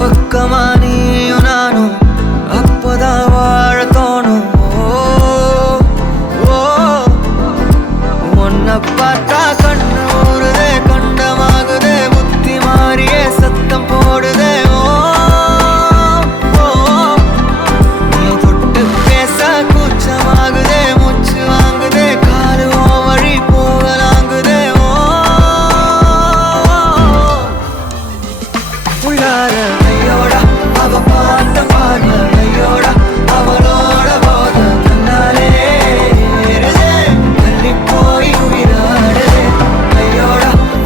பக்கமா நீயும் நானும் அப்பதான் வாழ தோணும். உன்னை பார்த்தா கண்ணு ஊறுதே, கண்டமாகுதே, புத்தி மாறியே சத்தம் போடுதே. நீ தொட்டு பேச கூச்சமாகுதே, மூச்சு வாங்குதே, காலு வழி போகலாங்குதே. உள்ளார ஐயோட அவ பார்த்த பார்வை, ஐயோட அவளோட போத தன்னாலே ஏறுதே, தள்ளி போய் உயிராடுதே. ஐயோட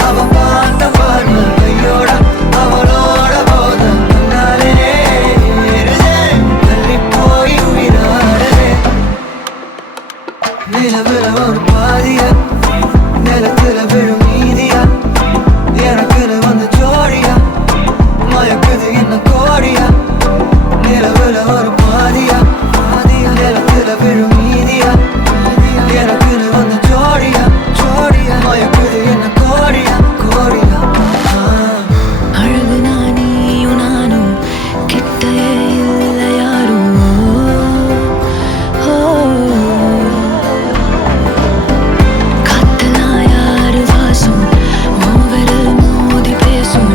அவ பார்த்த பார்வை, ஐயோட அவளோட போத தன்னாலே ஏறுதே, தள்ளி போய் உயிராடுதே. நிலவுல ஒரு பாதியா, நிலத்துல விழும் மீதியா, எனக்குன்னு வந்து ஜோடியா, மயக்குது என்ன கோடியா. நிலவுல ஒரு பாதியா, நிலத்துல விழும் மீதியா, எனக்குன்னு வந்து ஜோடியா, மயக்குது என்ன கோடியா, கோடியா. அழகு நானியும் நானும் கிட்டே இல்லை யாரும். காத்தெல்லாம் யாரு வாசம், மூவரில் மோதி பேசும்.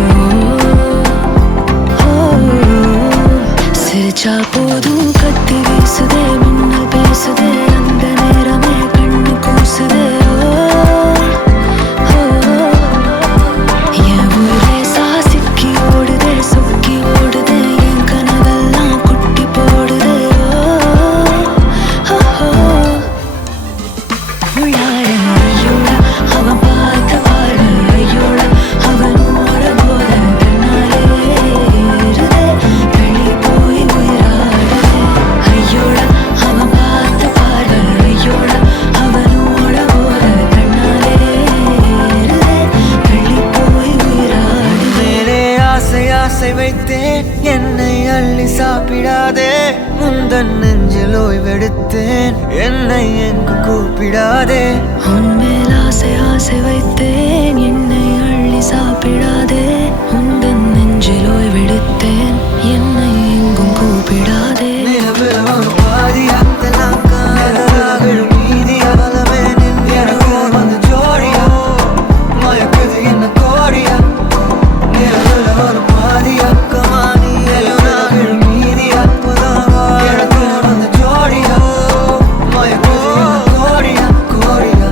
சிரிச்சா போதும் கத்தி வீசுதே, மின்னல் பேசுதே, அந்த நேரமே கண்ணு கூசுதே. என் ஊரே சாசிக்கி ஓடுதே, சொக்கி ஓடுதே, என் கனவெல்லாம் குட்டி போடுதே. உள்ளார ஐயோட அவன் பார்த்த பார்வை, ஐயோட அவனோட போத தன்னாலே ஏறுதே, வெளி போய் உயிராடுதே. ஐயோட அவன் பார்த்த பார்வை, ஐயோட அவனோட போத தன்னாலே ஏறுதே, வெளி போய் உயிராடுதே. மேலே ஆசை ஆசை வைத்தேன், என்னை அள்ளி சாப்பிடாதே. முந்தன் நெஞ்சில் ஓய்வெடுத்தேன், என்னை எங்கு கூப்பிடாதே. உன்மேல் ஆசை ஆசை வைத்தேன், என்னை அள்ளி சாப்பிடாதே. உந்தன் நெஞ்சில் ஓய்வெடுத்தேன், என்னை எங்கும் கூப்பிடாதே. நிலவுல ஒரு பாதியா, இதெல்லாம் காதலா விழும் மீதியா, பலமே நின்று எனக்கு வந்து ஜோடியா, மயக்குது என்ன கோடியா. நிலவுல ஒரு பாதியா, கமானி எலுனா விழும் மீதியா, எனக்கு வந்து ஜோடியா, மயக்குது என்ன கோடியா, கோடியா.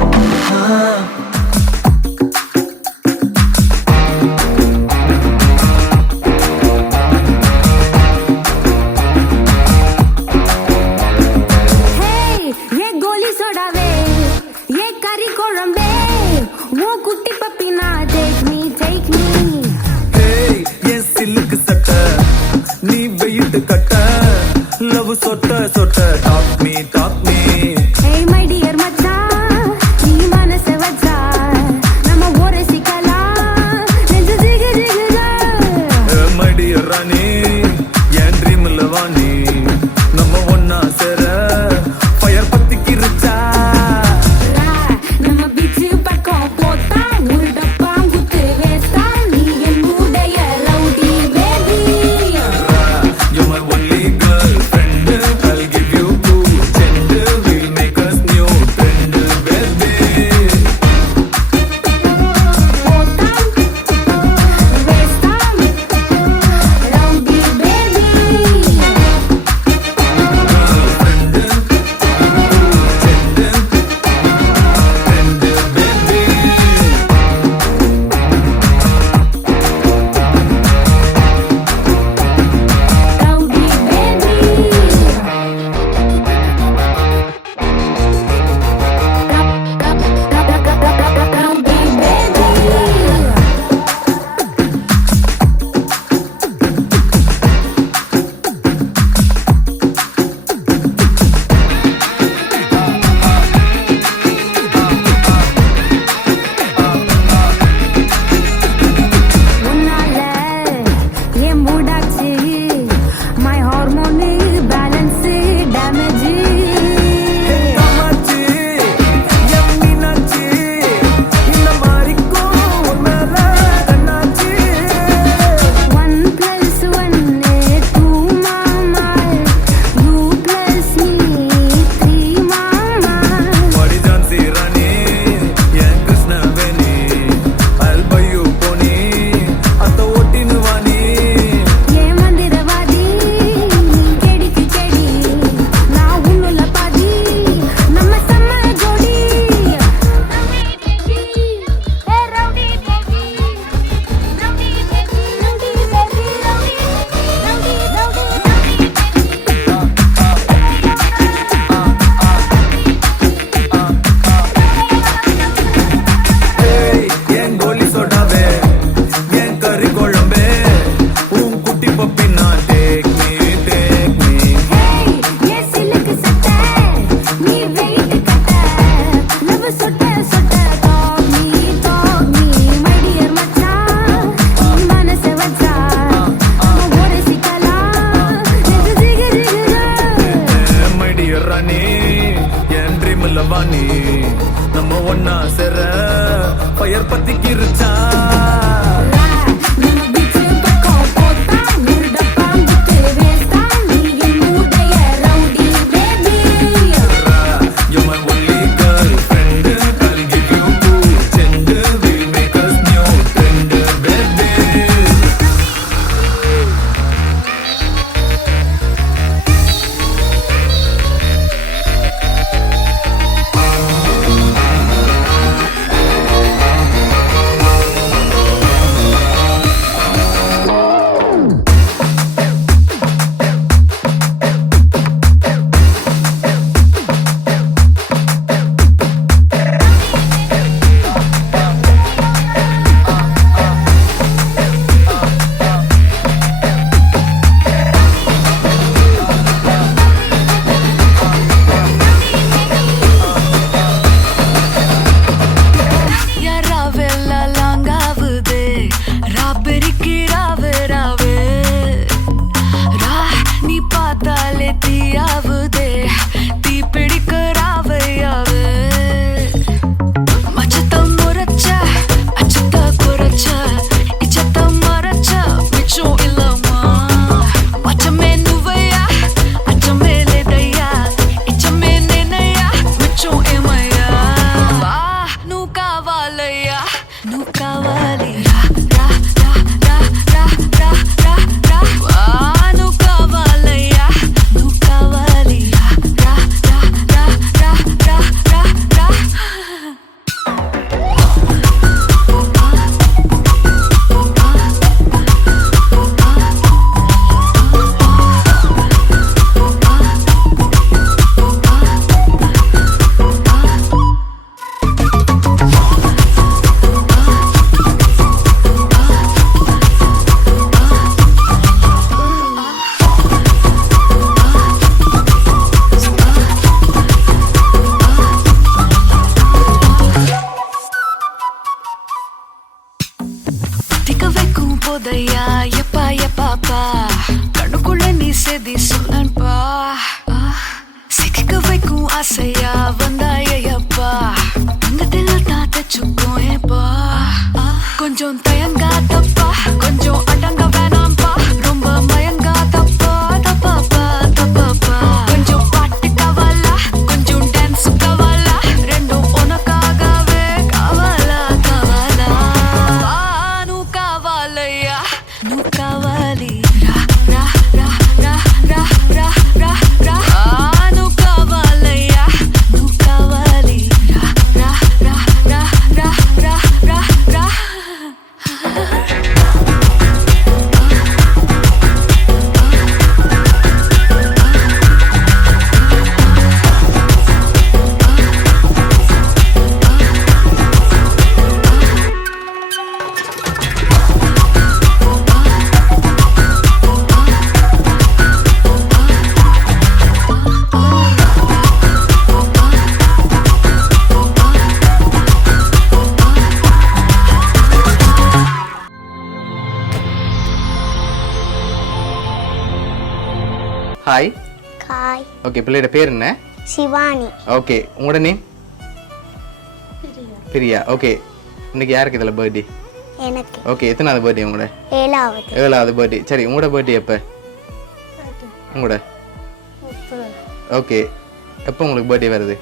ஹாய். காய் ஓகே, பிள்ளையோட பேர் என்ன? சிவானி ஓகே, உங்களோட நேம்? பிரியா. ஓகே, இன்னைக்கு யாருக்கு இதில் பர்த்டே? எனக்கு ஓகே, எத்தனாவது பர்த்டே உங்களோட? 7வது 7வது பர்த்டே. சரி, உங்களோட பர்த்டே எப்போ? உங்களோட ஓகே, எப்போ உங்களுக்கு பர்த்டே வருது?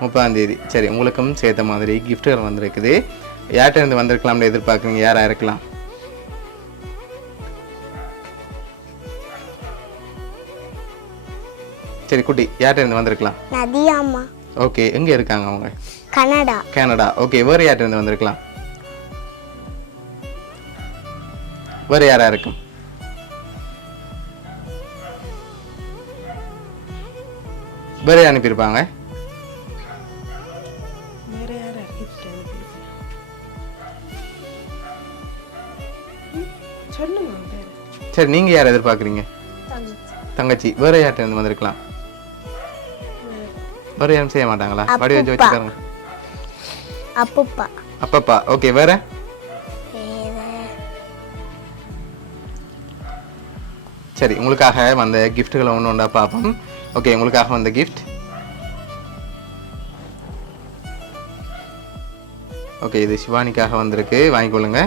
30ஆம் தேதி. சரி, உங்களுக்கும் சேர்த்த மாதிரி கிஃப்ட்டுகள் வந்திருக்குது. யார்கிட்ட இருந்து வந்திருக்கலாம்னு எதிர்பார்க்குறீங்க? யாராக இருக்கலாம்? சரி குட்டி, யார்கிட்ட இருந்து வந்திருக்கலாம்? நதியாம்மா ஓகே, எங்கே இருக்காங்க அவங்க? Canada Canada. ஓகே, வேறு யார்கிட்ட இருந்து வந்திருக்கலாம்? வேறு யாரா இருக்கும்? வேறு யார் அனுப்பியிருப்பாங்க? சரி, நீங்க யார் எதிர்பார்க்குறீங்க? தங்கச்சி. வேற யார்கிட்ட இருந்து வந்திருக்கலாம்? வேற யாரும் செய்ய மாட்டாங்களா? வடி வச்சு வச்சுக்காருங்க. அப்பப்பா அப்பப்பா. ஓகே, வேற? சரி, உங்களுக்காக வந்த கிஃப்ட்டுகளை ஒன்று ஒன்றா பார்ப்போம். ஓகே, உங்களுக்காக வந்த கிஃப்ட். ஓகே, இது சிவானிக்காக வந்திருக்கு, வாங்கிக்கொள்ளுங்க.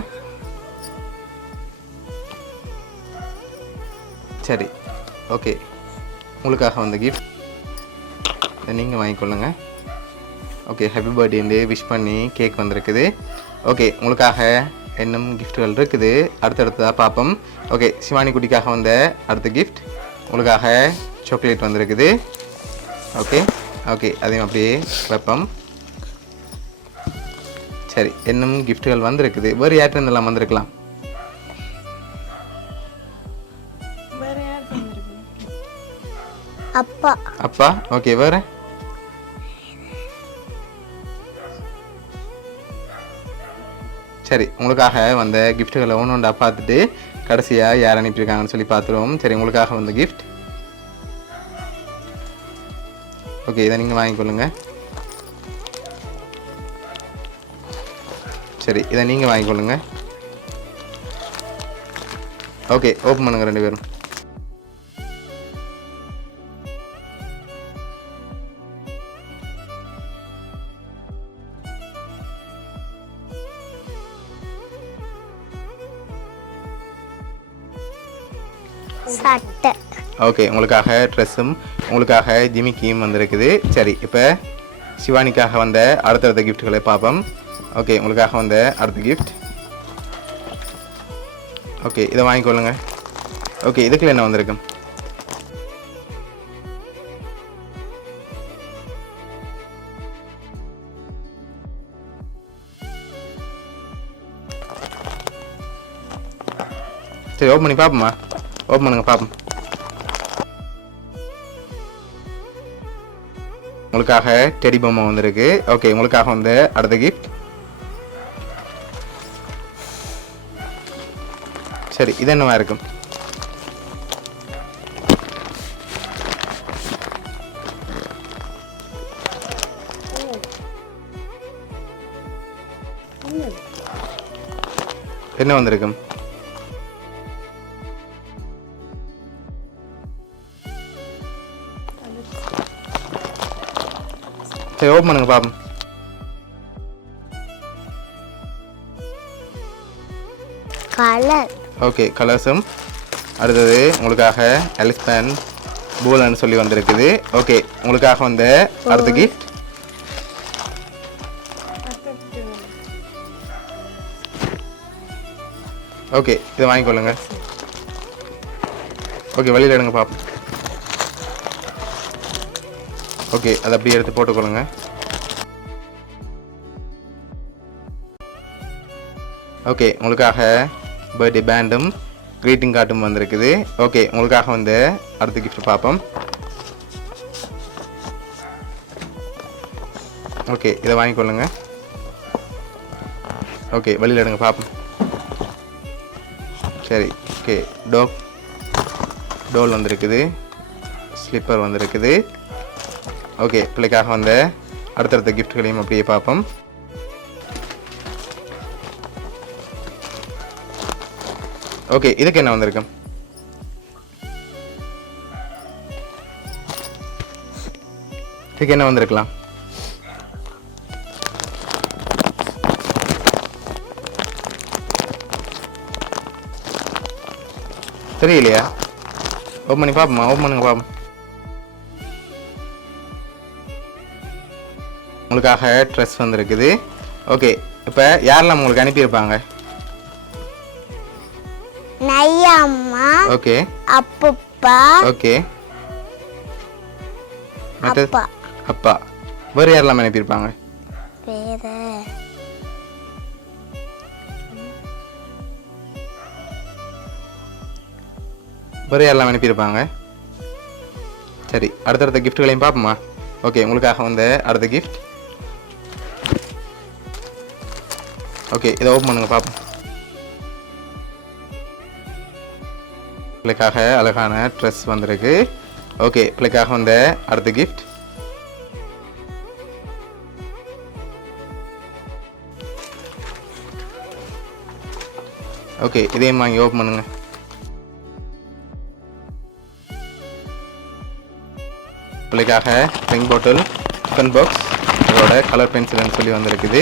சரி, ஓகே, உங்களுக்காக வந்த கிஃப்ட் இதை நீங்கள் வாங்கிக்கொள்ளுங்க. ஓகே, ஹாப்பி பர்த்டேன்னு விஷ் பண்ணி கேக் வந்திருக்குது. ஓகே, உங்களுக்காக இன்னும் கிஃப்ட்டுகள் இருக்குது, அடுத்தடுத்ததாக பார்ப்போம். ஓகே, சிவானி குட்டிக்காக வந்த அடுத்த கிஃப்ட் உங்களுக்காக சாக்லேட் வந்திருக்குது. ஓகே ஓகே, அதையும் அப்படியே வைப்போம். சரி, இன்னும் கிஃப்ட்டுகள் வந்திருக்குது. வேறு யார்கிட்ட இருந்தெல்லாம் வந்திருக்கலாம்? அப்பா அப்பா. ஓகே, வேறு? சரி, உங்களுக்காக வந்த கிஃப்ட்டுகளை ஒன்று ஒன்றா பார்த்துட்டு கடைசியாக யார் அனுப்பியிருக்காங்கன்னு சொல்லி பார்த்துருவோம். சரி, உங்களுக்காக வந்த கிஃப்ட். ஓகே, இதை நீங்கள் வாங்கிக்கொள்ளுங்க. சரி, இதை நீங்கள் வாங்கிக்கொள்ளுங்க. ஓகே, ஓப்பன் பண்ணுங்க ரெண்டு பேரும். சட்டை ஓகே, உங்களுக்காக ட்ரெஸ்ஸும் உங்களுக்காக ஜிமிக்கியும் வந்திருக்குது. சரி, இப்போ சிவானிக்காக வந்த அடுத்தடுத்த கிஃப்ட்டுகளை பார்ப்போம். ஓகே, உங்களுக்காக வந்த அடுத்த கிஃப்ட். ஓகே, இதை வாங்கிக்கொள்ளுங்க. ஓகே, இதுக்குள்ள என்ன வந்திருக்கும்? சரி, ஓப்பன் பண்ணி பார்ப்போமா? ஓப்பன் பண்ணுங்க பார்ப்போம். உங்களுக்காக டெடி பொம்மை வந்திருக்கு. ஓகே, உங்களுக்காக வந்து அடுத்த கிஃப்ட். சரி, இது என்னவா இருக்கும்? என்ன வந்திருக்கும்? சரி, ஓப்பன் பண்ணுங்க பாப்போம். கலர் ஓகே, கலர்ஸும் அடுத்தது உங்களுக்காக எலிஃபண்ட் பூலன்னு சொல்லி வந்திருக்குது. ஓகே, உங்களுக்காக வந்த அடுத்த கிஃப்ட். ஓகே, இதை வாங்கிக்கொள்ளுங்க. ஓகே, வெளியில் எடுங்க பாப்போம். ஓகே, அதை அப்படியே எடுத்து போட்டுக்கொள்ளுங்க. ஓகே, உங்களுக்காக பர்த்டே பேண்டும் க்ரீட்டிங் கார்டும் வந்திருக்குது. ஓகே, உங்களுக்காக வந்து அடுத்த கிஃப்ட் பார்ப்போம். ஓகே, இதை வாங்கிக்கொள்ளுங்க. ஓகே, வெளியில் எடுங்க பார்ப்போம். சரி, ஓகே, டோல் வந்திருக்குது, ஸ்லிப்பர் வந்திருக்குது. ஓகே, பிள்ளைக்காக வந்த அடுத்தடுத்த கிஃப்ட்களையும் அப்படியே பார்ப்போம். ஓகே, இதுக்கு என்ன வந்திருக்கும்? இதுக்கு என்ன வந்திருக்கலாம்? தெரியலையா? ஓப்பன் பண்ணி பார்ப்போமா? ஓப்பன் பண்ணுங்க பார்ப்போம். உங்களுக்காக ட்ரெஸ் வந்திருக்குது. ஓகே, இப்போ யாரெல்லாம் உங்களுக்கு அனுப்பியிருப்பாங்க? நையம்மா, ஓகே அப்பப்பா, ஓகே. மற்ற அப்பா. அப்பா. வேறு யாரெல்லாம் அனுப்பியிருப்பாங்க? வேற வேறு யாரெல்லாம் அனுப்பியிருப்பாங்க? சரி, அடுத்தடுத்த கிஃப்ட்டுகளையும் பார்ப்போமா? ஓகே, உங்களுக்காக வந்த அடுத்த கிஃப்ட். ஓகே, இதை ஓப்பன் பண்ணுங்க பார்ப்போம். பிள்ளைக்காக அழகான ட்ரெஸ் வந்திருக்கு. ஓகே, பிள்ளைக்காக வந்த அடுத்த கிஃப்ட். ஓகே, இதையும் வாங்கி ஓப்பன் பண்ணுங்க. பிள்ளைக்காக ரிங் பாட்டில், பென் பாக்ஸ், அதோட கலர் பென்சில்னு சொல்லி வந்திருக்குது.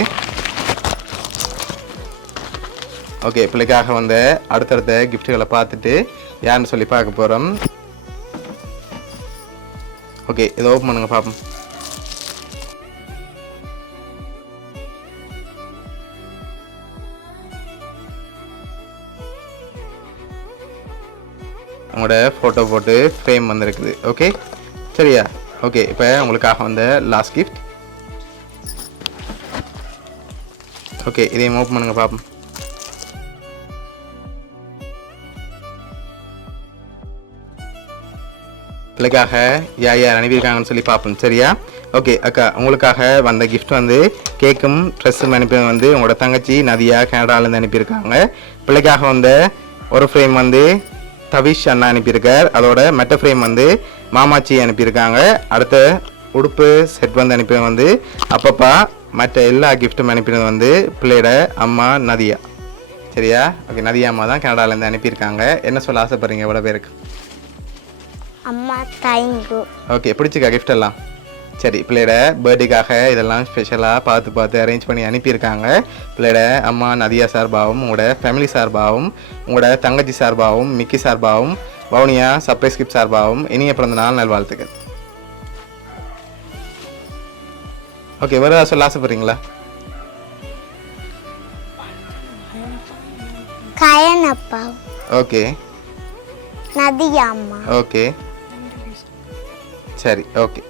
ஓகே, பிள்ளைக்காக வந்த அடுத்தடுத்த கிஃப்ட்டுகளை பார்த்துட்டு யாருன்னு சொல்லி பார்க்க போகிறோம். ஓகே, இதை ஓப்பன் பண்ணுங்க பார்ப்போம். உங்களோட ஃபோட்டோ போட்டு ஃப்ரேம் வந்திருக்குது. ஓகே, சரியா? ஓகே, இப்போ உங்களுக்காக வந்த லாஸ்ட் கிஃப்ட். ஓகே, இதையும் ஓப்பன் பண்ணுங்க பார்ப்போம். பிள்ளைக்காக யார் அனுப்பியிருக்காங்கன்னு சொல்லி பார்ப்போம். சரியா? ஓகே அக்கா, உங்களுக்காக வந்த கிஃப்ட் வந்து கேக்கும் ட்ரெஸ்ஸும் அனுப்பி வந்து உங்களோட தங்கச்சி நதியா கனடாலேருந்து அனுப்பியிருக்காங்க. பிள்ளைக்காக வந்த ஒரு ஃப்ரேம் வந்து தவிஷ் அண்ணா அனுப்பியிருக்கார். அதோட மற்ற ஃப்ரேம் வந்து மாமாச்சி அனுப்பியிருக்காங்க. அடுத்த உடுப்பு செட் வந்து அனுப்பினது வந்து அப்பப்பா. மற்ற எல்லா கிஃப்ட்டும் அனுப்பினது வந்து பிள்ளையோட அம்மா நதியா. சரியா? ஓகே, நதியா அம்மா தான் கனடாலேருந்து அனுப்பியிருக்காங்க. என்ன சொல்ல ஆசைப்படுறீங்க எவ்வளோ பேருக்கு? அம்மா தேங்க்யூ. ஓகே, பிடிச்சிக்கா கிஃப்ட் எல்லாம்? சரி, பிள்ளையோட பர்த்டேக்காக இதெல்லாம் ஸ்பெஷலாக பார்த்து அரேஞ்ச் பண்ணி அனுப்பியிருக்காங்க. பிள்ளையோட அம்மா நதியா சார்பாகவும் உங்களோட ஃபேமிலி சார்பாகவும் உங்களோட தங்கச்சி சார்பாகவும் மிக்கி சார்பாகவும் வவுனியா சர்ப்ரைஸ் கிஃப்ட் சார்பாகவும் இனிய பிறந்த நாள் நல்வாழ்த்துக்கள். ஓகே, வேறு ஏதாவது சொல்ல ஆசைப்படுறீங்களா? கயனப்பா, ஓகே நதியா அம்மா. ஓகே சரி ஓகே.